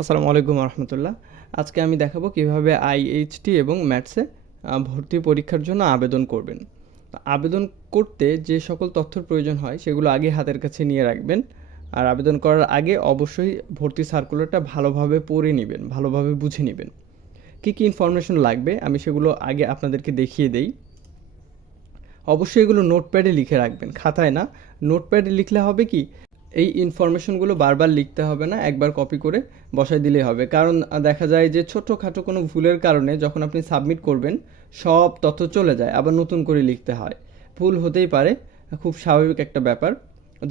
আসসালামু আলাইকুম রহমতুল্লাহ। আজকে আমি দেখাবো কীভাবে আইএইচটি এবং ম্যাথসে ভর্তি পরীক্ষার জন্য আবেদন করবেন। আবেদন করতে যে সকল তথ্যের প্রয়োজন হয়, সেগুলো আগে হাতের কাছে নিয়ে রাখবেন। আর আবেদন করার আগে অবশ্যই ভর্তি সার্কুলারটা ভালোভাবে পড়ে নেবেন, ভালোভাবে বুঝে নেবেন। কী কী ইনফরমেশন লাগবে, আমি সেগুলো আগে আপনাদেরকে দেখিয়ে দেই। অবশ্যই এগুলো নোটপ্যাডে লিখে রাখবেন, খাতায় না। নোটপ্যাডে লিখলে হবে কি এই ইনফরমেশনগুলো বারবার লিখতে হবে না, একবার কপি করে বসাই দিলেই হবে। কারণ দেখা যায় যে ছোটোখাটো কোনো ভুলের কারণে যখন আপনি সাবমিট করবেন, সব তথ্য চলে যায়, আবার নতুন করে লিখতে হয়। ভুল হতেই পারে, খুব স্বাভাবিক একটা ব্যাপার।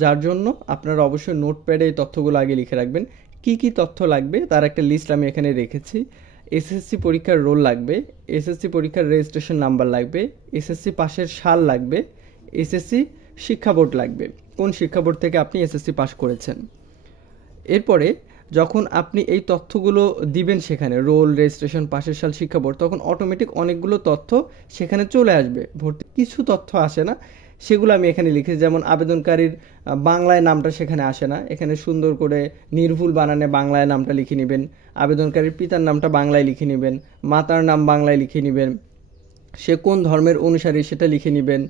যার জন্য আপনারা অবশ্যই নোটপ্যাডে এই তথ্যগুলো আগে লিখে রাখবেন। কি কি তথ্য লাগবে, তার একটা লিস্ট আমি এখানে রেখেছি। এসএসসি পরীক্ষার রোল লাগবে এসএসসি পরীক্ষার রেজিস্ট্রেশন নাম্বার লাগবে এসএসসি পাশের সাল লাগবে এসএসসি শিক্ষা বোর্ড লাগবে। কোন শিক্ষা বোর্ড থেকে আপনি এসএসসি পাশ করেছেন? এরপরে যখন আপনি এই তথ্যগুলো দিবেন সেখানে, রোল, রেজিস্ট্রেশন, পাশের সাল শিক্ষা বোর্ড, তখন অটোমেটিক অনেকগুলো তথ্য সেখানে চলে আসবে। ভর্তি কিছু তথ্য আসে না। সেগুলো আমি এখানে লিখেছি। যেমন আবেদনকারীর বাংলায় নামটা সেখানে আসে না। এখানে সুন্দর করে নির্ভুল বানানে বাংলায় নামটা লিখে নেবেন। আবেদনকারীর পিতার নামটা বাংলায় লিখে নেবেন। মাতার নাম বাংলায় লিখে নেবেন। সে কোন ধর্মের অনুসারী সেটা লিখে নেবেন।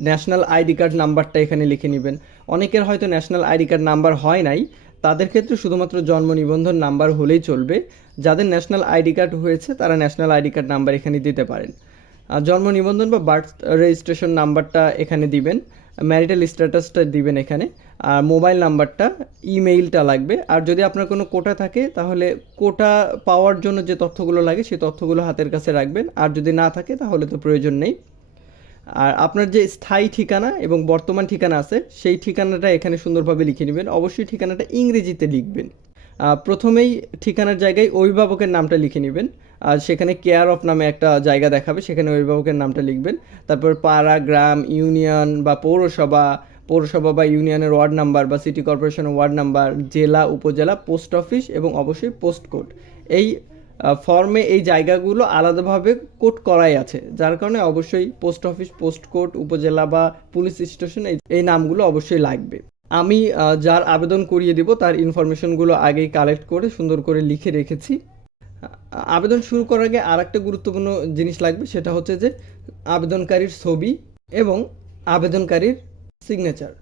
ন্যাশনাল আইডি কার্ড নাম্বারটা এখানে লিখে নেবেন। অনেকের হয়তো ন্যাশনাল আইডি কার্ড নাম্বার হয় নাই। তাদের ক্ষেত্রে শুধুমাত্র জন্ম নিবন্ধন নাম্বার হলেই চলবে। যাদের ন্যাশনাল আইডি কার্ড হয়েছে, তারা ন্যাশনাল আইডি কার্ড নাম্বার এখানে দিতে পারেন। আর জন্ম নিবন্ধন বা বার্থ রেজিস্ট্রেশন নাম্বারটা এখানে দিবেন। ম্যারিটাল স্ট্যাটাসটা দিবেন এখানে। আর মোবাইল নাম্বারটা, ইমেইলটা লাগবে। আর যদি আপনার কোনো কোটা থাকে, তাহলে কোটা পাওয়ার জন্য যে তথ্যগুলো লাগে, সেই তথ্যগুলো হাতের কাছে রাখবেন। আর যদি না থাকে, তাহলে তো প্রয়োজন নেই। আর আপনার যে স্থায়ী ঠিকানা এবং বর্তমান ঠিকানা আছে, সেই ঠিকানাটা এখানে সুন্দরভাবে লিখে নেবেন। অবশ্যই ঠিকানাটা ইংরেজিতে লিখবেন। প্রথমেই ঠিকানার জায়গায় অভিভাবকের নামটা লিখে নেবেন। আর সেখানে কেয়ার অফ নামে একটা জায়গা দেখাবে, সেখানে অভিভাবকের নামটা লিখবেন। তারপর পাড়া, গ্রাম ইউনিয়ন বা পৌরসভা পৌরসভা বা ইউনিয়নের ওয়ার্ড নাম্বার বা সিটি কর্পোরেশনের ওয়ার্ড নাম্বার জেলা, উপজেলা পোস্ট অফিস এবং অবশ্যই পোস্ট কোড এই ফর্মে এই জায়গাগুলো আলাদাভাবে কোড করাই আছে। যার কারণে অবশ্যই পোস্ট অফিস পোস্ট কোড উপজেলা বা পুলিশ স্টেশন এই- এই নামগুলো অবশ্যই লাগবে। আমি যার আবেদন করিয়ে দিব, তার ইনফরমেশনগুলো আগেই কালেক্ট করে, সুন্দর করে লিখে রেখেছি। আবেদন শুরু করার আগে আর একটা গুরুত্বপূর্ণ জিনিস লাগবে, সেটা হচ্ছে যে আবেদনকারীর ছবি এবং আবেদনকারীর সিগনেচার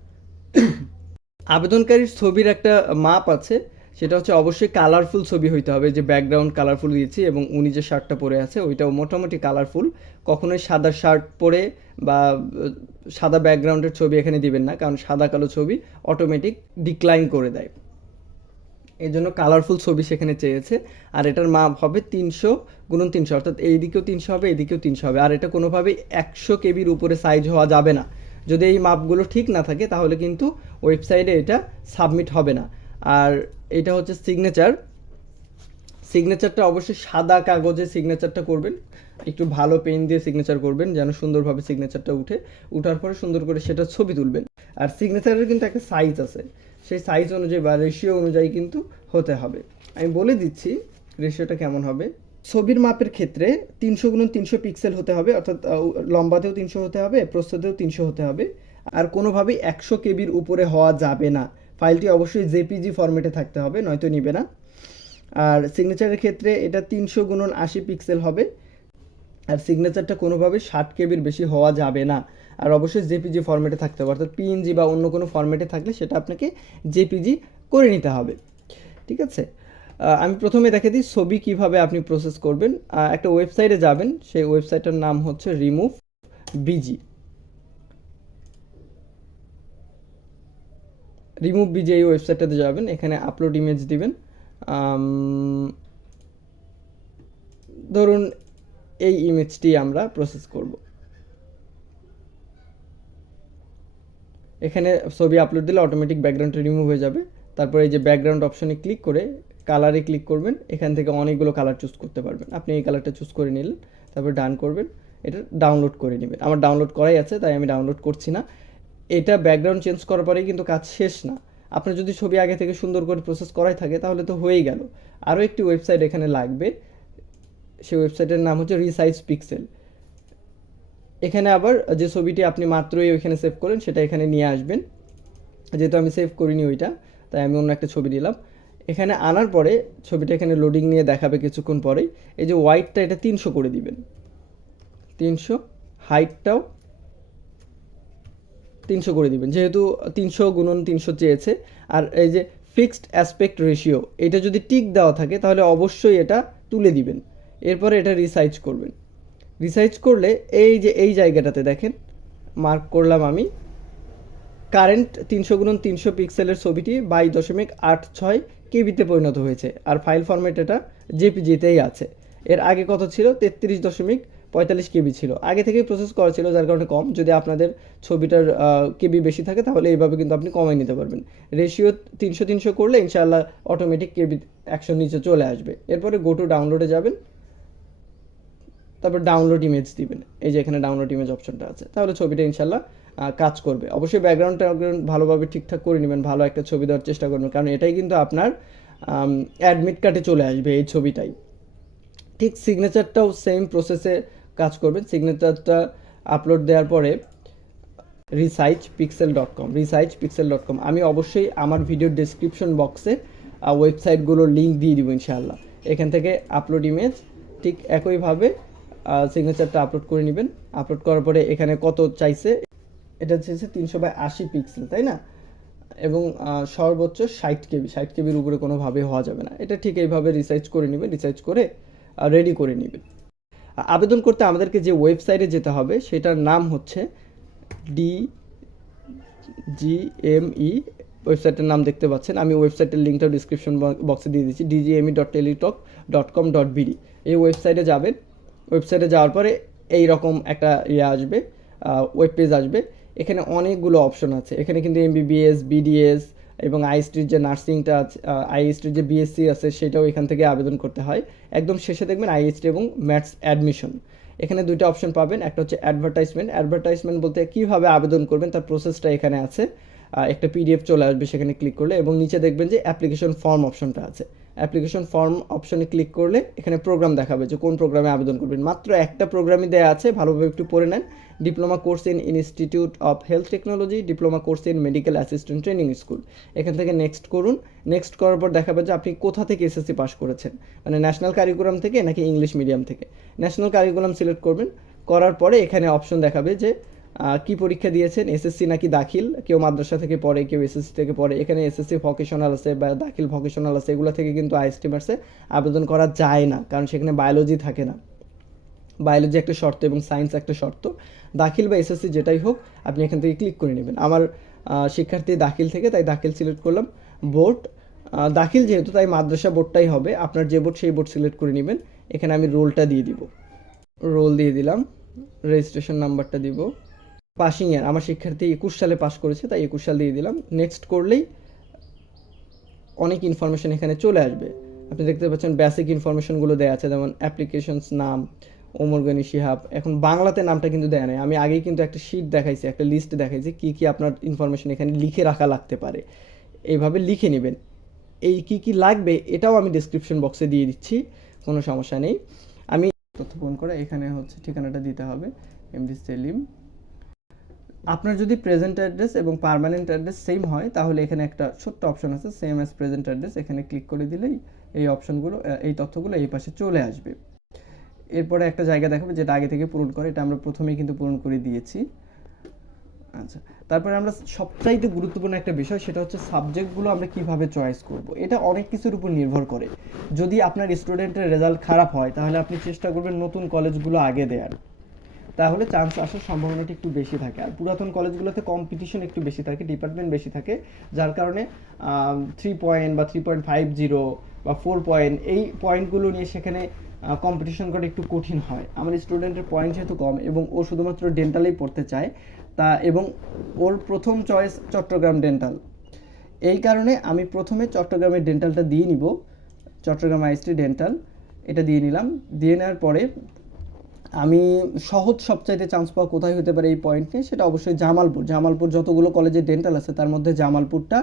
আবেদনকারীর ছবির একটা মাপ আছে সেটা হচ্ছে অবশ্যই কালারফুল ছবি হইতে হবে, যে ব্যাকগ্রাউন্ড কালারফুল দিয়েছি এবং উনি যে শার্টটা পরে আছে, ওইটাও মোটামুটি কালারফুল কখনোই সাদা শার্ট পরে বা সাদা ব্যাকগ্রাউন্ডের ছবি এখানে দিবেন না, কারণ সাদা কালো ছবি অটোমেটিক ডিক্লাইন করে দেয়। এই জন্য কালারফুল ছবি সেখানে চেয়েছে, আর এটার মাপ হবে তিনশো গুণন তিনশো, অর্থাৎ এইদিকেও তিনশো হবে এইদিকেও তিনশো হবে, আর এটা কোনোভাবেই একশো কেবির উপরে সাইজ হওয়া যাবে না। যদি এই মাপগুলো ঠিক না থাকে, তাহলে কিন্তু ওয়েবসাইটে এটা সাবমিট হবে না। আর এটা হচ্ছে সিগনেচার সিগনেচারটা অবশ্যই সাদা কাগজে সিগনেচারটা করবেন। একটু ভালো পেন দিয়ে সিগনেচার করবেন, যেন সুন্দরভাবে সিগনেচারটা উঠে। উঠার পরে সুন্দর করে সেটা ছবি তুলবেন। আর সিগনেচারের কিন্তু একটা সাইজ আছে। সেই সাইজ অনুযায়ী বা রেশিও অনুযায়ী কিন্তু হতে হবে। আমি বলে দিচ্ছি রেশিওটা কেমন হবে। ছবির মাপের ক্ষেত্রে তিনশো গুণন তিনশো পিক্সেল হতে হবে, অর্থাৎ লম্বাতেও তিনশো হতে হবে, প্রস্থতেও তিনশো হতে হবে। আর কোনোভাবেই একশো কেবির উপরে হওয়া যাবে না। ফাইলটি অবশ্যই জেপিজি ফরম্যাটে থাকতে হবে, নয়তো নিবে না। আর সিগনেচারের ক্ষেত্রে এটা তিনশো গুণন আশি পিক্সেল হবে। আর সিগনেচারটা কোনোভাবে ষাট কেবির বেশি হওয়া যাবে না। আর অবশ্যই জেপিজি ফরম্যাটে থাকতে হবে, অর্থাৎ পিএনজি বা অন্য কোনো ফরম্যাটে থাকলে সেটা আপনাকে জেপিজি করে নিতে হবে। ঠিক আছে? আমি প্রথমে দেখে দিই ছবি কীভাবে আপনি প্রসেস করবেন। একটা ওয়েবসাইটে যাবেন, সেই ওয়েবসাইটের নাম হচ্ছে রিমুভ বিজি। রিমুভ বিজি ওয়েবসাইটটাতে যাবেন, এখানে আপলোড ইমেজ দিবেন। ধরুন এই ইমেজটি আমরা প্রসেস করব। এখানে ছবি আপলোড দিলে অটোমেটিক ব্যাকগ্রাউন্ডটা রিমুভ হয়ে যাবে। তারপরে এই যে ব্যাকগ্রাউন্ড অপশনে ক্লিক করে কালারে ক্লিক করবেন। এখান থেকে অনেকগুলো কালার চুজ করতে পারবেন। আপনি এই কালারটা চুজ করে নিলেন, তারপর ডান করবেন। এটা ডাউনলোড করে নেবেন। আমার ডাউনলোড করাই আছে, তাই আমি ডাউনলোড করছি না। এটা ব্যাকগ্রাউন্ড চেঞ্জ করার পরেই কিন্তু কাজ শেষ না। আপনার যদি ছবি আগে থেকে সুন্দর করে প্রসেস করাই থাকে, তাহলে তো হয়েই গেল। আরও একটি ওয়েবসাইট এখানে লাগবে। সেই ওয়েবসাইটের নাম হচ্ছে রিসাইজ পিক্সেল এখানে আবার যে ছবিটি আপনি মাত্রই ওইখানে সেভ করেন সেটা এখানে নিয়ে আসবেন। যেহেতু আমি সেভ করিনি ওইটা, তাই আমি অন্য একটা ছবি দিলাম এখানে আনার পরে ছবিটা এখানে লোডিং নিয়ে দেখাবে কিছুক্ষণ পরেই। এই যে হোয়াইটটা এটা তিনশো করে দিবেন। তিনশো হাইটটাও তিনশো করে দিবেন। যেহেতু তিনশো গুণন তিনশো চেয়েছে। আর এই যে ফিক্সড অ্যাসপেক্ট রেশিও এটা যদি টিক দেওয়া থাকে, তাহলে অবশ্যই এটা তুলে দিবেন। এরপরে এটা রিসাইজ করবেন। রিসাইজ করলে এই যে, এই জায়গাটাতে দেখেন মার্ক করলাম আমি। কারেন্ট তিনশো গুণন তিনশো পিক্সেলের ছবিটি বাই দশমিক আট ছয় কেবিতে পরিণত হয়েছে। আর ফাইল ফরম্যাট এটা জেপিজিতেই আছে। এর আগে কত ছিল? তেত্রিশ দশমিক পঁয়তাল্লিশ কেবি ছিল। আগে থেকেই প্রসেস করা ছিল, যার কারণে কম। যদি আপনাদের ছবিটার কেবি বেশি থাকে, তাহলে এইভাবে কিন্তু আপনি কমাই নিতে পারবেন। রেশিও তিনশো তিনশো করলে ইনশাআল্লাহ অটোমেটিক কেবি একশো নিচে চলে আসবে। এরপরে গো টু ডাউনলোডে যাবেন। তারপর ডাউনলোড ইমেজ দিবেন। এই যে এখানে ডাউনলোড ইমেজ অপশনটা আছে। তাহলে ছবিটা ইনশাল্লাহ কাজ করবে। অবশ্যই ব্যাকগ্রাউন্ড ট্যাকগ্রাউন্ড ভালোভাবে ঠিকঠাক করে নেবেন, ভালো একটা ছবি দেওয়ার চেষ্টা করবেন। কারণ এটাই কিন্তু আপনার অ্যাডমিট কার্ডে চলে আসবে এই ছবিটাই। ঠিক সিগনেচারটাও সেম প্রসেসে কাজ করবেন। সিগনেচারটা আপলোড দেওয়ার পরে resize pixel dot com resize pixel dot com আমি অবশ্যই আমার ভিডিও ডেসক্রিপশন বক্সে ওয়েবসাইটগুলোর লিঙ্ক দিয়ে দিব ইনশাআল্লাহ। এখান থেকে আপলোড ইমেজ ঠিক একইভাবে সিগনেচারটা আপলোড করে নেবেন। আপলোড করার পরে এখানে কত চাইছে, এটা চাইছে তিনশো বাই আশি পিক্সেল তাই না? এবং সর্বোচ্চ ষাট কেবি, ষাট কেবির উপরে কোনোভাবে হওয়া যাবে না। এটা ঠিক এইভাবে রিসার্চ করে নেবেন রিসার্চ করে রেডি করে নেবেন। আবেদন করতে আমাদেরকে যে ওয়েবসাইটে যেতে হবে, সেটার নাম হচ্ছে ডি জিএমই ওয়েবসাইটের নাম দেখতে পাচ্ছেন। আমি ওয়েবসাইটের লিঙ্কটা ডিসক্রিপশন বক্সে দিয়ে দিচ্ছি DGME dot Teletalk dot com dot BD এই ওয়েবসাইটে যাবেন, ওয়েবসাইটে যাওয়ার পরে এই রকম একটা ইয়ে আসবে ওয়েব পেজ আসবে। এখানে অনেকগুলো অপশন আছে। এখানে কিন্তু এমবিবিএস বিডিএস এবং আইএসটির যে নার্সিংটা আছে আইএসটির যে বিএসসি আছে, সেটাও এখান থেকে আবেদন করতে হয়। একদম শেষে দেখবেন আইএসটি এবং ম্যাথস অ্যাডমিশন। এখানে দুইটা অপশন পাবেন, একটা হচ্ছে অ্যাডভার্টাইজমেন্ট। অ্যাডভার্টাইজমেন্ট বলতে কীভাবে আবেদন করবেন, তার প্রসেসটা এখানে আছে। একটা পিডিএফ চলে আসবে সেখানে ক্লিক করলে এবং নিচে দেখবেন যে অ্যাপ্লিকেশন ফর্ম অপশনটা আছে। অ্যাপ্লিকেশন ফর্ম অপশনে ক্লিক করলে এখানে প্রোগ্রাম দেখাবে যে কোন প্রোগ্রামে আবেদন করবেন। মাত্র একটা প্রোগ্রামই দেওয়া আছে, ভালোভাবে একটু পড়ে নেন। Diploma course in institute of health technology diploma course in medical assistant training school এখান থেকে নেক্সট করুন। নেক্সট করার পর দেখাবে যে আপনি কোথা থেকে এসএসসি পাস করেছেন। মানে ন্যাশনাল কারিকুলাম থেকে নাকি ইংলিশ মিডিয়াম থেকে? ন্যাশনাল কারিকুলাম সিলেক্ট করবেন। করার পরে এখানে অপশন দেখাবে যে কি পরীক্ষা দিয়েছেন? এসএসসি নাকি দাখিল? কেউ মাদ্রাসা থেকে পড়ে, কেউ এসএসসি থেকে পড়ে। এখানে এসএসসি ভকেশনাল আছে বা দাখিল ভকেশনাল আছে, এগুলো থেকে কিন্তু আইএসটি মার্সে আবেদন করা যায় না, কারণ সেখানে বায়োলজি থাকে না। বায়োলজি একটা শর্ত এবং সায়েন্স একটা শর্ত। দাখিল বা এসএসসি যেটাই হোক, আপনি এখান থেকে ক্লিক করে নেবেন। আমার শিক্ষার্থী দাখিল থেকে, তাই দাখিল সিলেক্ট করলাম। বোর্ড দাখিল যেহেতু, তাই মাদ্রাসা বোর্ডটাই হবে। আপনার যে বোর্ড সেই বোর্ড সিলেক্ট করে নেবেন। এখানে আমি রোলটা দিয়ে দিব। রোল দিয়ে দিলাম। রেজিস্ট্রেশন নাম্বারটা দিব। পাসিং ইয়ার আমার শিক্ষার্থী একুশ সালে পাস করেছে, তাই একুশ সাল দিয়ে দিলাম। নেক্সট করলেই অনেক ইনফরমেশন এখানে চলে আসবে। আপনি দেখতে পাচ্ছেন বেসিক ইনফরমেশনগুলো দেওয়া আছে, যেমন অ্যাপ্লিকেশনস নাম, ওমর গনি শিহাব। এখন বাংলাতে নামটা কিন্তু দেয়া নেই। আমি আগেই কিন্তু একটা শিট দেখাইছি, একটা লিস্ট দেখাইছি, কী কী আপনার ইনফরমেশন এখানে লিখে রাখা লাগতে পারে। এইভাবে লিখে নেবেন। এই কি কি লাগবে এটাও আমি ডিসক্রিপশন বক্সে দিয়ে দিচ্ছি, কোনো সমস্যা নেই। আমি তথ্য পূরণ করে এখানে হচ্ছে ঠিকানাটা দিতে হবে এমডি সেলিম আপনার যদি প্রেজেন্ট অ্যাড্রেস এবং পার্মানেন্ট অ্যাড্রেস সেম হয়, তাহলে এখানে একটা ছোট্ট অপশন আছে সেম অ্যাজ প্রেজেন্ট অ্যাড্রেস এখানে ক্লিক করে দিলেই এই অপশনগুলো এই তথ্যগুলো এই পাশে চলে আসবে। এরপরে একটা জায়গা দেখাবে যেটা আগে থেকে পূরণ করে, এটা আমরা প্রথমেই কিন্তু পূরণ করে দিয়েছি। আচ্ছা তারপরে আমরা সবচাইতে গুরুত্বপূর্ণ একটা বিষয়, সেটা হচ্ছে সাবজেক্টগুলো আমরা কীভাবে চয়েস করব? এটা অনেক কিছুর উপর নির্ভর করে। যদি আপনার স্টুডেন্টের রেজাল্ট খারাপ হয়, তাহলে আপনি চেষ্টা করবেন নতুন কলেজগুলো আগে দেওয়ার তাহলে চান্স আসার সম্ভাবনাটা একটু বেশি থাকে। আর পুরাতন কলেজগুলোতে কম্পিটিশন একটু বেশি থাকে ডিপার্টমেন্ট বেশি থাকে, যার কারণে থ্রি পয়েন্ট বা থ্রি পয়েন্ট ফাইভ জিরো বা ফোর পয়েন্ট এই পয়েন্টগুলো নিয়ে সেখানে কম্পিটিশন করা একটু কঠিন হয়। আমার স্টুডেন্টের পয়েন্ট যেহেতু কম এবং ও শুধুমাত্র ডেন্টালেই পড়তে চায়, তা এবং ওর প্রথম চয়েস চট্টগ্রাম ডেন্টাল এই কারণে আমি প্রথমে চট্টগ্রামের ডেন্টালটা দিয়ে নিব, চট্টগ্রাম আইএসটি ডেন্টাল এটা দিয়ে নিলাম। দিয়ে নেওয়ার পরে আমি সহজ সবচাইতে চান্স পাওয়া কোথায় হতে পারে এই পয়েন্ট নিয়ে সেটা অবশ্যই জামালপুর। জামালপুর যতগুলো কলেজে ডেন্টাল আছে, তার মধ্যে জামালপুরটা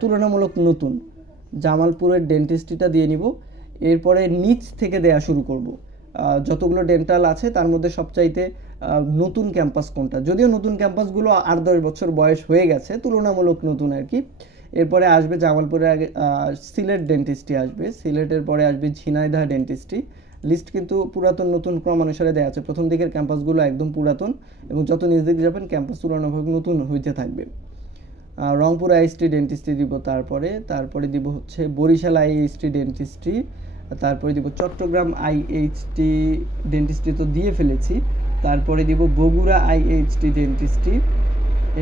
তুলনামূলক নতুন। জামালপুরের ডেন্টিস্ট্রিটা দিয়ে নিব। এরপরে নিচ থেকে দেয়া শুরু করব। যতগুলো ডেন্টাল আছে, তার মধ্যে সবচাইতে নতুন ক্যাম্পাস কোনটা? যদিও নতুন ক্যাম্পাসগুলো আট দশ বছর বয়স হয়ে গেছে, তুলনামূলক নতুন আর কি এরপরে আসবে জামালপুরে আগে সিলেট ডেন্টিস্ট্রি আসবে। সিলেটের পরে আসবে ঝিনাইদহ ডেন্টিস্ট্রি লিস্ট কিন্তু পুরাতন নতুন ক্রমানুসারে দেওয়া আছে। প্রথম দিকের ক্যাম্পাসগুলো একদম পুরাতন এবং যত নিজ দিকে যাবেন ক্যাম্পাস তুলনাভাবে নতুন হইতে থাকবে। রংপুর আইএসটি ডেন্টিস্ট্রি দিব তারপরে তারপরে দিব হচ্ছে বরিশাল আইএইচটি ডেন্টিস্ট্রি তারপরে দিব চট্টগ্রাম আইএইচটি ডেন্টিস্ট্রি তো দিয়ে ফেলেছি, তারপরে দিব বগুড়া আইএইচটি ডেন্টিস্ট্রি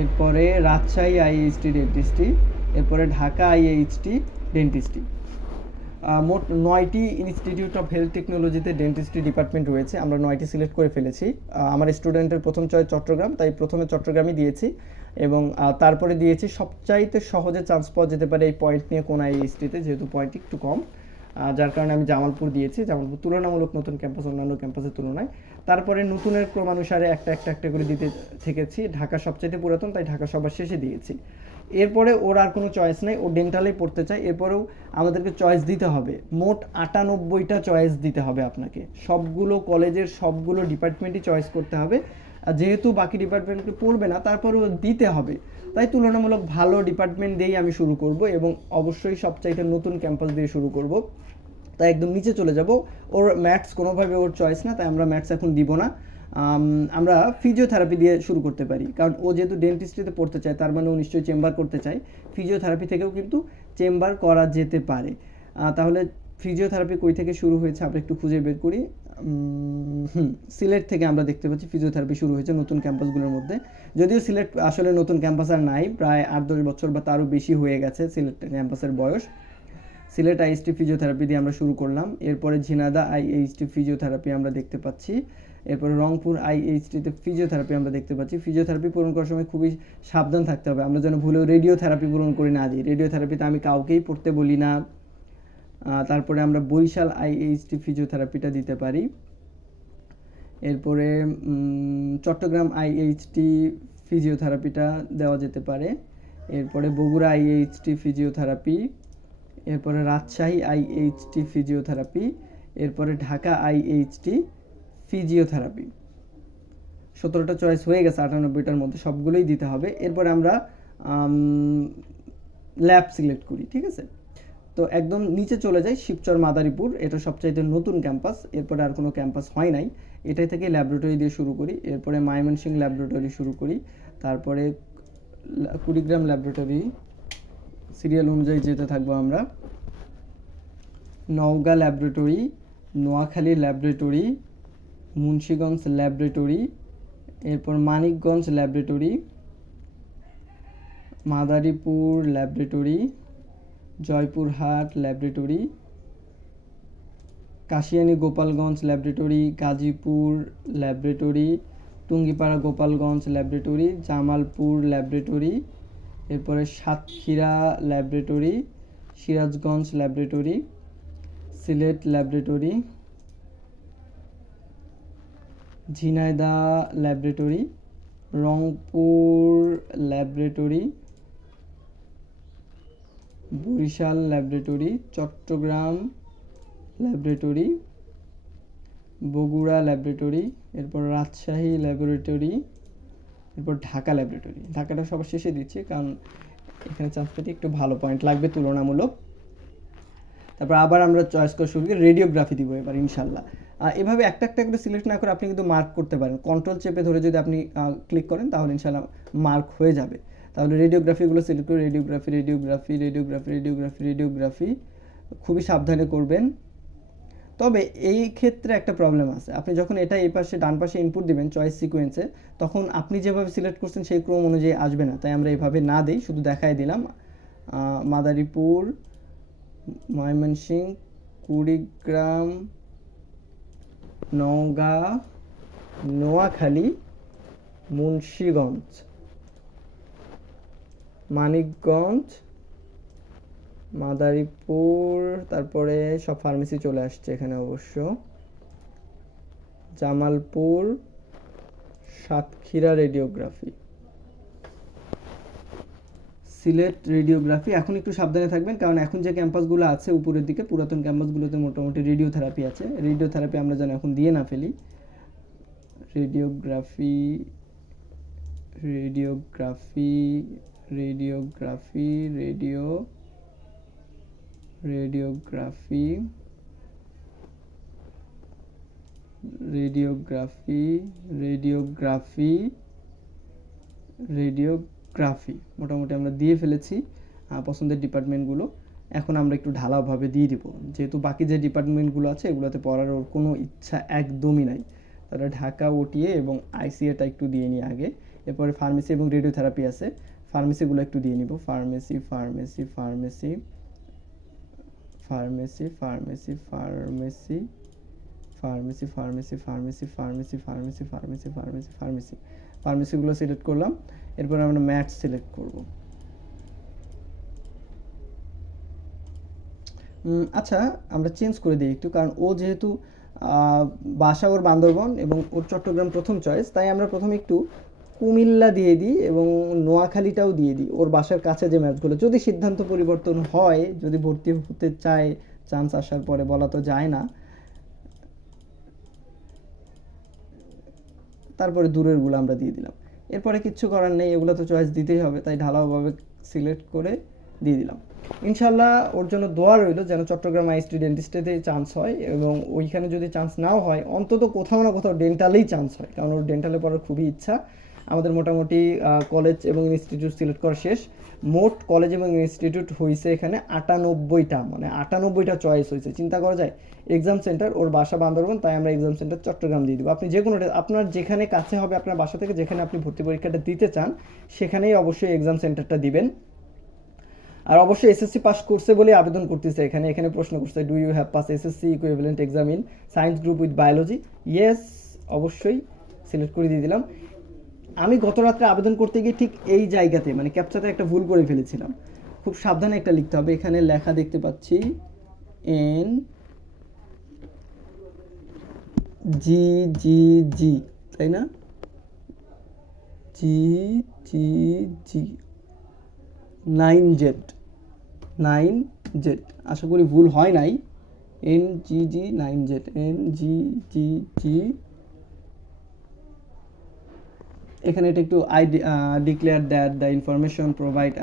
এরপরে রাজশাহী আইএইচটি ডেন্টিস্ট্রি এরপরে ঢাকা আইএইচটি ডেন্টিস্ট্রি মোট নয়টি ইনস্টিটিউট অফ হেলথ টেকনোলজিতে ডেন্টিস্ট্রি ডিপার্টমেন্ট রয়েছে। আমরা নয়টি সিলেক্ট করে ফেলেছি। আমার স্টুডেন্টের প্রথম চয়েস চট্টগ্রাম, তাই প্রথমে চট্টগ্রামই দিয়েছি এবং তারপরে দিয়েছি সবচাইতে সহজে চান্স পাওয়া যেতে পারে এই পয়েন্ট নিয়ে কোন আইএসটিতে যেহেতু পয়েন্ট একটু কম। যার কারণে আমি জামালপুর দিয়েছি। জামালপুর তুলনামূলক নতুন ক্যাম্পাস অন্যান্য ক্যাম্পাসের তুলনায়। তারপরে নতুনের ক্রমানুসারে একটা একটা একটা করে দিতে থেকেছি। ঢাকা সবচাইতে পুরাতন, তাই ঢাকা সবার শেষে দিয়েছি। এরপরে ওর আর কোনো চয়েস নেই, ও ডেন্টালেই পড়তে চায়, এরপরেও আমাদেরকে চয়েস দিতে হবে। মোট আটানব্বইটা চয়েস দিতে হবে আপনাকে। সবগুলো কলেজের সবগুলো ডিপার্টমেন্টই চয়েস করতে হবে। আর যেহেতু বাকি ডিপার্টমেন্টকে পড়বে না, তারপরেও দিতে হবে। তাই তুলনামূলক ভালো ডিপার্টমেন্ট দিয়েই আমি শুরু করব এবং অবশ্যই সবচাইতে নতুন ক্যাম্পাস দিয়ে শুরু করব। তাই একদম নিচে চলে যাব। ওর ম্যাথস কোনোভাবে ওর চয়েস না, তাই আমরা ম্যাথস এখন দিব না। আমরা ফিজিওথেরাপি দিয়ে শুরু করতে পারি। কারণ ও যেহেতু ডেন্টিস্ট্রিতে পড়তে চায়, তার মানে ও নিশ্চয়ই চেম্বার করতে চায়। ফিজিওথেরাপি থেকেও কিন্তু চেম্বার করা যেতে পারে। তাহলে ফিজিওথেরাপি কই থেকে শুরু হয়েছে আমরা একটু খুঁজে বের করি। সিলেট থেকে আমরা দেখতে পাচ্ছি ফিজিওথেরাপি শুরু হয়েছে নতুন ক্যাম্পাসগুলোর মধ্যে। যদিও সিলেট আসলে নতুন ক্যাম্পাস আর নাই, প্রায় আট দশ বছর বা তারও বেশি হয়ে গেছে সিলেট ক্যাম্পাসের বয়স। সিলেট আইএসটি ফিজিওথেরাপি দিয়ে আমরা শুরু করলাম। এরপরে ঝিনাদা আইএইচটি ফিজিওথেরাপি আমরা দেখতে পাচ্ছি। এরপরে রংপুর আইএইচটিতে ফিজিওথেরাপি আমরা দেখতে পাচ্ছি। ফিজিওথেরাপি পূরণ করার সময় খুবই সাবধান থাকতে হবে। আমরা যেন ভুলেও রেডিওথেরাপি পূরণ করি না দিই। রেডিওথেরাপিতে আমি কাউকেই পড়তে বলি না। তারপরে আমরা বরিশাল আইএইচটি ফিজিওথেরাপিটা দিতে পারি। এরপরে চট্টগ্রাম আইএইচটি ফিজিওথেরাপিটা দেওয়া যেতে পারে। এরপরে বগুড়া আইএইচটি ফিজিওথেরাপি এরপরে রাজশাহী আইএইচটি ফিজিওথেরাপি এরপরে ঢাকা আইএইচটি ফিজিওথেরাপি সতেরোটা চয়েস হয়ে গেছে, আটানব্বইটার মধ্যে সবগুলোই দিতে হবে। এরপরে আমরা ল্যাব সিলেক্ট করি, ঠিক আছে? তো একদম নিচে চলে যাই, শিবচর মাদারীপুর। এটা সবচাইতে নতুন ক্যাম্পাস এরপরে আর কোনো ক্যাম্পাস হয় নাই। এটাই থেকে ল্যাবরেটরি দিয়ে শুরু করি, এরপরে মাইমনসিং ল্যাবরেটরি শুরু করি, তারপরে কুড়িগ্রাম ল্যাবরেটরি সিরিয়াল অনুযায়ী যেতে থাকব আমরা। Naogaon laboratory, Noakhali laboratory, Munshiganj laboratory, এরপর Manikganj laboratory, Madaripur laboratory, Joypurhat laboratory, Kashiani Gopalganj laboratory, Gazipur laboratory, Tungipara Gopalganj laboratory, Jamalpur laboratory এরপরে Satkhira laboratory, Sirajganj laboratory, Sylhet laboratory, Jhenaidah laboratory, Rangpur laboratory, Barisal laboratory, Chittagong laboratory, Bogura laboratory, এরপর Rajshahi laboratory এরপর Dhaka laboratory ঢাকাটা সবার শেষে দিচ্ছি কারণ এখানে chance পেতে একটু ভালো পয়েন্ট লাগবে তুলনামূলক। তারপর আবার আমরা চয়েস করে শুরু রেডিওগ্রাফি দিব এবার, ইনশাল্লাহ। এভাবে একটা একটা করে সিলেক্ট না করে আপনি কিন্তু মার্ক করতে পারেন। কন্ট্রোল চেপে ধরে যদি আপনি ক্লিক করেন তাহলে ইনশাল্লাহ মার্ক হয়ে যাবে। তাহলে রেডিওগ্রাফিগুলো সিলেক্ট করে radiography radiography radiography radiography radiography খুবই সাবধানে করবেন। তবে এই ক্ষেত্রে একটা প্রবলেম আছে। আপনি যখন এটা এই পাশে, ডান পাশে ইনপুট দিবেন চয়েস সিকোয়েন্সে তখন আপনি যেভাবে সিলেক্ট করছেন সেই ক্রম অনুযায়ী আসবে না। তাই আমরা এইভাবে না দিই, শুধু দেখাই দিলাম। মাদারীপুর, ময়মনসিংহ, কুড়িগ্রাম, নওগাঁ, নোয়াখালী, মুন্সিগঞ্জ, মানিকগঞ্জ মাদারীপুর, তারপরে সব ফার্মেসি চলে আসছে এখানে অবশ্য। জামালপুর, সাতক্ষীরা রেডিওগ্রাফি সিলেট রেডিওগ্রাফি এখন একটু সাবধানে থাকবেন, কারণ এখন যে ক্যাম্পাসগুলো আছে উপরের দিকে, পুরাতন ক্যাম্পাসগুলোতে মোটামুটি রেডিও থেরাপি আছে। রেডিও থেরাপি আমরা যেন এখন দিয়ে না ফেলি। Radiography radiography radiography radio radiography radiography radiography radiography মোটামুটি আমরা দিয়ে ফেলেছি পছন্দের ডিপার্টমেন্টগুলো। এখন আমরা একটু ঢালাওভাবে দিয়ে দিব। যেহেতু বাকি যে ডিপার্টমেন্টগুলো আছে, এগুলোতে পড়ার ওর কোনো ইচ্ছা একদমই নাই। তাহলে ঢাকা, ওটিএ এবং আইসিএটা একটু দিয়ে নিই আগে। এরপরে ফার্মেসি এবং রেডিওথেরাপি আছে। ফার্মেসিগুলো একটু দিয়ে নিব। Pharmacy pharmacy pharmacy. Pharmacy pharmacy pharmacy pharmacy pharmacy pharmacy pharmacy pharmacy pharmacy pharmacy pharmacy ফার্মেসিগুলো select করলাম এরপর আমরা ম্যাথস সিলেক্ট করব আচ্ছা আমরা চেঞ্জ করে দিই একটু কারণ ও যেহেতু বাসা ওর বান্দরবন এবং ওর চট্টগ্রাম প্রথম চয়েস তাই আমরা প্রথমে একটু কুমিল্লা দিয়ে দিই এবং নোয়াখালীটাও দিয়ে দিই। ওর বাসার কাছে যে ম্যাচগুলো, যদি সিদ্ধান্ত পরিবর্তন হয়, যদি ভর্তি হতে চায় চান্স আসার পরে বলা তো যায় না। তারপরে দূরেরগুলো আমরা দিয়ে দিলাম। এরপরে কিচ্ছু করার নেই, এগুলো তো চয়েস দিতেই হবে, তাই ঢালাওভাবে সিলেক্ট করে দিয়ে দিলাম। ইনশাল্লাহ ওর জন্য দোয়া রইল যেন চট্টগ্রাম আইসটি ডেন্টিস্টেতে চান্স হয় এবং ওইখানে যদি চান্স নাও হয়, অন্তত কোথাও না কোথাও ডেন্টালেই চান্স হয়, কারণ ওর ডেন্টালে পড়ার খুবই ইচ্ছা। আমাদের মোটামুটি কলেজ এবং ইনস্টিটিউট সিলেক্ট করা শেষ। মোট কলেজ এবং ইনস্টিটিউট হয়েছে এখানে আটানব্বইটা মানে আটানব্বইটা চয়েস হয়েছে চিন্তা করা যায় এক্সাম সেন্টার ওর বাসা বান্দরবন, তাই আমরা এক্সাম সেন্টার চট্টগ্রাম দিয়ে দিব। আপনি যে কোনো আপনার যেখানে কাছে হবে আপনার বাসা থেকে যেখানে আপনি ভর্তি পরীক্ষাটা দিতে চান, সেখানেই অবশ্যই এক্সাম সেন্টারটা দিবেন। আর অবশ্যই এসএসসি পাস করছে বলে আবেদন করতেছে এখানে। এখানে প্রশ্ন করছে do you have pass SSC equivalent exam in science group with biology yes অবশ্যই সিলেক্ট করে দিয়ে দিলাম। আমি গত রাত্রে আবেদন করতে গিয়ে ঠিক এই জায়গাতে মানে ক্যাপচাতে একটা ভুল করে ফেলেছিলাম। খুব সাবধানে একটা লিখতে হবে। এখানে লেখা দেখতে পাচ্ছি এন জি জি জি তাই না? G G G nine Z nine Z আশা করি ভুল হয় নাই। N G G nine Z N G G G এখানে এটা একটু I declare that the information provide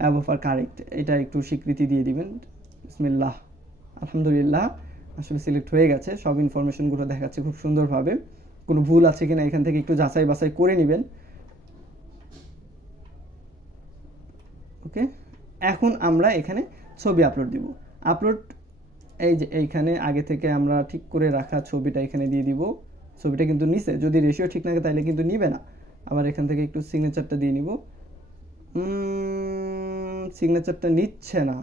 above are correct এটা একটু স্বীকৃতি দিয়ে দিবেন। বিসমিল্লাহ। আলহামদুলিল্লাহ। আসলে সিলেক্ট হয়ে গেছে। সব ইনফরমেশনগুলো দেখাচ্ছে খুব সুন্দরভাবে। কোনো ভুল আছে কিনা এখান থেকে একটু যাচাই বাছাই করে নেবেন। ওকে এখন আমরা এখানে ছবি আপলোড দিব। আপলোড এই যে এইখানে আগে থেকে আমরা ঠিক করে রাখা ছবিটা এখানে দিয়ে দিব। ছবিটা কিন্তু নিচে। যদি রেশিও ঠিক থাকে তাহলে কিন্তু নিবে না। আবার এখান থেকে একটু সিগনেচারটা দিয়ে নিব। সিগনেচারটা নিচ্ছে না।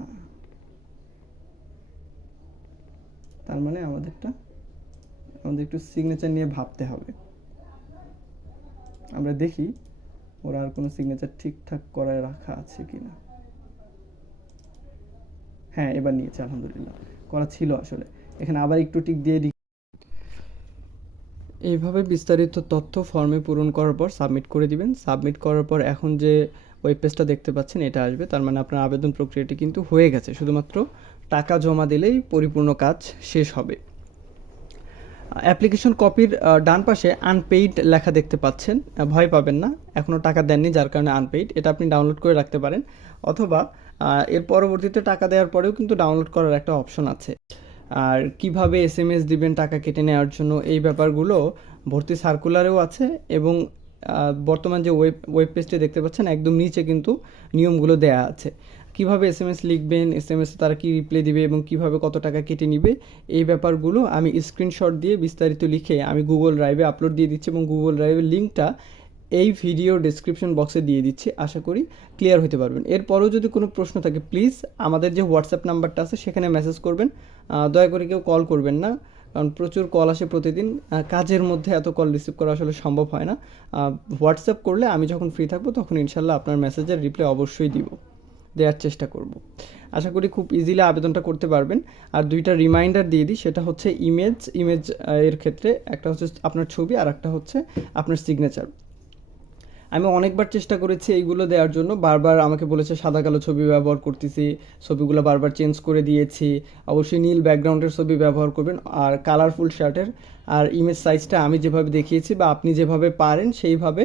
তার মানে আমাদেরটা, আমাদের একটু সিগনেচার নিয়ে ভাবতে হবে। আমরা দেখি ওর আর কোনো সিগনেচার ঠিকঠাক করে রাখা আছে কিনা। হ্যাঁ এবার নিয়েছে, আলহামদুলিল্লাহ। করা ছিল আসলে। এখানে আবার একটু টিক দিয়ে এইভাবে বিস্তারিত তথ্য ফর্মে পূরণ করার পর সাবমিট করে দিবেন। সাবমিট করার পর এখন যে ওয়েব পেজটা দেখতে পাচ্ছেন, এটা আসবে। তার মানে আপনার আবেদন প্রক্রিয়াটি কিন্তু হয়ে গেছে। শুধুমাত্র টাকা জমা দিলেই পরিপূর্ণ কাজ শেষ হবে। অ্যাপ্লিকেশন কপির ডান পাশে আনপেইড লেখা দেখতে পাচ্ছেন। ভয় পাবেন না। এখনও টাকা দেননি, যার কারণে আনপেইড এটা আপনি ডাউনলোড করে রাখতে পারেন। অথবা এর পরবর্তীতে টাকা দেওয়ার পরেও কিন্তু ডাউনলোড করার একটা অপশন আছে। আর কীভাবে এস এম এস দিবেন টাকা কেটে নেওয়ার জন্য, এই ব্যাপারগুলো ভর্তি সার্কুলারেও আছে এবং বর্তমান যে ওয়েব ওয়েব পেজটি দেখতে পাচ্ছেন, একদম নিচে কিন্তু নিয়মগুলো দেয়া আছে। কীভাবে এস এম এস লিখবেন এস এম এস তারা কী রিপ্লাই দিবে এবং কীভাবে কত টাকা কেটে নিবে, এই ব্যাপারগুলো আমি স্ক্রিনশট দিয়ে বিস্তারিত লিখে আমি গুগল ড্রাইভে আপলোড দিয়ে দিচ্ছি এবং গুগল ড্রাইভের লিঙ্কটা এই ভিডিও ডেসক্রিপশন বক্সে দিয়ে দিচ্ছি, আশা করি ক্লিয়ার হতে পারবেন। এরপরেও যদি কোনো প্রশ্ন থাকে প্লিজ আমাদের যে হোয়াটসঅ্যাপ নাম্বারটা আছে, সেখানে মেসেজ করবেন। দয়া করে কেউ কল করবেন না, কারণ প্রচুর কল আসে প্রতিদিন। কাজের মধ্যে এত কল রিসিভ করা আসলে সম্ভব হয় না। হোয়াটসঅ্যাপ করলে আমি যখন ফ্রি থাকব, তখন ইনশাল্লাহ আপনার মেসেজের রিপ্লাই অবশ্যই দিব। দেওয়ার চেষ্টা করব। আশা করি খুব ইজিলি আবেদনটা করতে পারবেন। আর দুইটা রিমাইন্ডার দিয়ে দিই, সেটা হচ্ছে ইমেজ ইমেজ এর ক্ষেত্রে। একটা হচ্ছে আপনার ছবি, আর একটা হচ্ছে আপনার সিগনেচার আমি অনেকবার চেষ্টা করেছি এইগুলো দেওয়ার জন্য। বারবার আমাকে বলেছে, সাদা কালো ছবি ব্যবহার করতেছি, ছবিগুলো বারবার চেঞ্জ করে দিয়েছি। অবশ্যই নীল ব্যাকগ্রাউন্ডের ছবি ব্যবহার করবেন আর কালারফুল শার্টের আর ইমেজ সাইজটা আমি যেভাবে দেখিয়েছি বা আপনি যেভাবে পারেন সেইভাবে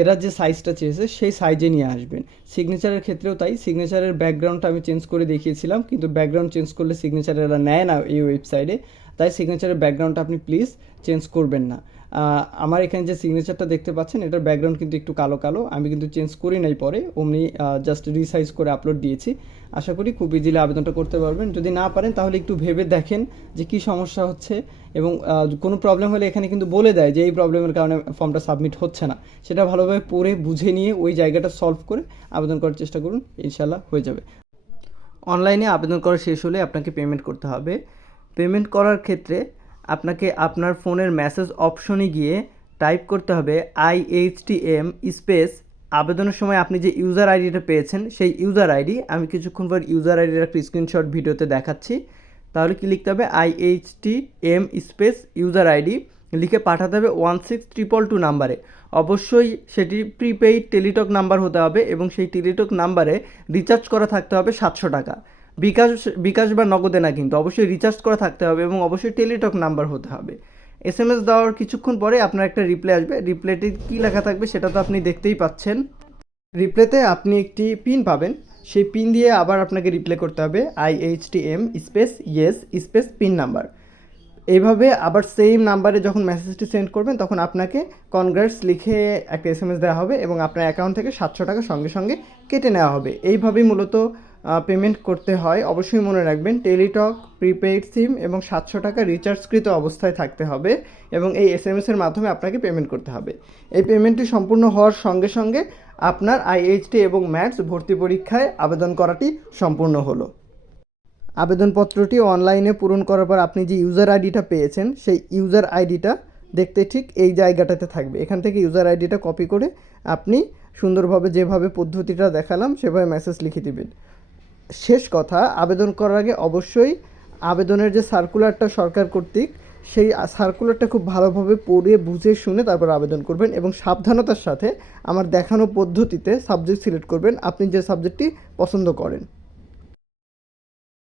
এরা যে সাইজটা চেয়েছে সেই সাইজে নিয়ে আসবেন। সিগনেচারের ক্ষেত্রেও তাই সিগনেচারের ব্যাকগ্রাউন্ডটা আমি চেঞ্জ করে দেখিয়েছিলাম, কিন্তু ব্যাকগ্রাউন্ড চেঞ্জ করলে সিগনেচার এরা নেয় না এই ওয়েবসাইটে তাই সিগনেচারের ব্যাকগ্রাউন্ডটা আপনি প্লিজ চেঞ্জ করবেন না। আমার এখানে যে সিগনেচারটা দেখতে পাচ্ছেন, এটার ব্যাকগ্রাউন্ড কিন্তু একটু কালো কালো। আমি কিন্তু চেঞ্জ করি নাই পরে, অমনি জাস্ট রিসাইজ করে আপলোড দিয়েছি। আশা করি খুব ইজিলি আবেদনটা করতে পারবেন। যদি না পারেন, তাহলে একটু ভেবে দেখেন যে কি সমস্যা হচ্ছে এবং কোনো প্রবলেম হলে এখানে কিন্তু বলে দেয় যে এই প্রবলেমের কারণে ফর্মটা সাবমিট হচ্ছে না। সেটা ভালোভাবে পড়ে, বুঝে নিয়ে ওই জায়গাটা সলভ করে আবেদন করার চেষ্টা করুন ইনশাল্লাহ হয়ে যাবে। অনলাইনে আবেদন করা শেষ হলে আপনাকে পেমেন্ট করতে হবে। পেমেন্ট করার ক্ষেত্রে আপনাকে আপনার ফোনের মেসেজ অপশনে গিয়ে টাইপ করতে হবে I H T M space আবেদনের সময় আপনি যে ইউজার আইডিটা পেয়েছেন সেই ইউজার আইডি। আমি কিছুক্ষণ পর ইউজার আইডির একটা স্ক্রিনশট ভিডিওতে দেখাচ্ছি। তাহলে কি লিখতে হবে? I H T M space user ID. লিখে পাঠাতে হবে ওয়ান সিক্স ট্রিপল টু নাম্বারে। অবশ্যই সেটি প্রিপেইড টেলিটক নাম্বার হতে হবে এবং সেই টেলিটক নাম্বারে রিচার্জ করা থাকতে হবে সাতশো টাকা। বিকাশ বিকাশ বা নগদে না কিন্তু অবশ্যই রিচার্জ করা থাকতে হবে এবং অবশ্যই টেলিটক নাম্বার হতে হবে। এস এম এস দেওয়ার কিছুক্ষণ পরে আপনার একটা রিপ্লে আসবে। রিপ্লেটি কী লেখা থাকবে সেটা তো আপনি দেখতেই পাচ্ছেন। রিপ্লেতে আপনি একটি পিন পাবেন। সেই পিন দিয়ে আবার আপনাকে রিপ্লে করতে হবে। I H T M space yes space pin number এইভাবে আবার সেম নাম্বারে যখন মেসেজটি সেন্ড করবেন, তখন আপনাকে কনগ্রেটস লিখে একটা এস এম এস দেওয়া হবে এবং আপনার অ্যাকাউন্ট থেকে সাতশো টাকা সঙ্গে সঙ্গে কেটে নেওয়া হবে। এইভাবেই মূলত পেমেন্ট করতে হয়, অবশ্যই মনে রাখবেন টেলিটক প্রিপেইড সিম এবং সাতশো টাকা রিচার্জকৃত অবস্থায় থাকতে হবে এবং এই এস এম এসের মাধ্যমে আপনাকে পেমেন্ট করতে হবে। এই পেমেন্টটি সম্পূর্ণ হওয়ার সঙ্গে সঙ্গে আপনার আইএইচটি এবং ম্যাথস ভর্তি পরীক্ষায় আবেদন করাটি সম্পূর্ণ হলো। আবেদনপত্রটি অনলাইনে পূরণ করার পর আপনি যে ইউজার আইডিটা পেয়েছেন, সেই ইউজার আইডিটা দেখতে ঠিক এই জায়গাটাতে থাকবে। এখান থেকে ইউজার আইডিটা কপি করে আপনি সুন্দরভাবে যেভাবে পদ্ধতিটা দেখালাম, সেভাবে মেসেজ লিখে দিবেন। শেষ কথা, আবেদন করার আগে অবশ্যই আবেদনের যে সার্কুলারটা সরকার কর্তৃক, সেই সার্কুলারটা খুব ভালোভাবে পড়ে বুঝে শুনে তারপর আবেদন করবেন এবং সাবধানতার সাথে আমার দেখানো পদ্ধতিতে সাবজেক্ট সিলেক্ট করবেন। আপনি যে সাবজেক্টটি পছন্দ করেন।